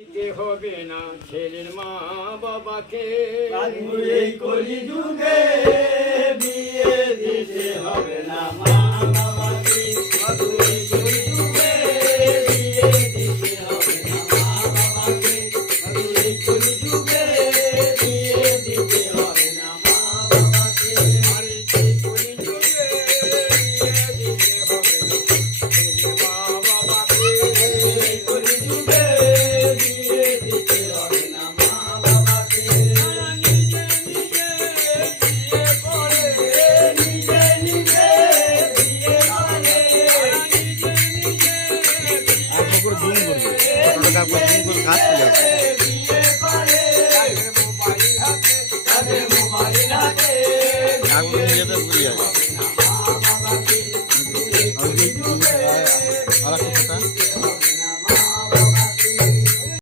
দিতে হবে না ছেলের মা বাবাকে, এই কলিযুগে বিয়ে দিতে হবে না মা বাবাকে। এই কলিযুগে বিয়ে দিতে হবে না মা বাবাকে। এই কলিযুগে বিয়ে দিতে হবে না মা বাবাকে। আরে এই কলিযুগে বিয়ে দিতে হবে না ছেলের মা বাবাকে। এই কলিযুগে বিয়ে দিতে হবে না মা বাবাকে। নিজে নিজে বিয়ে করে, নিজে নিজে বিয়ে করে। নিজে নিজে একবার করে জুম করবে, ফটোটা একবার জুম করে কাজ করে যাবে।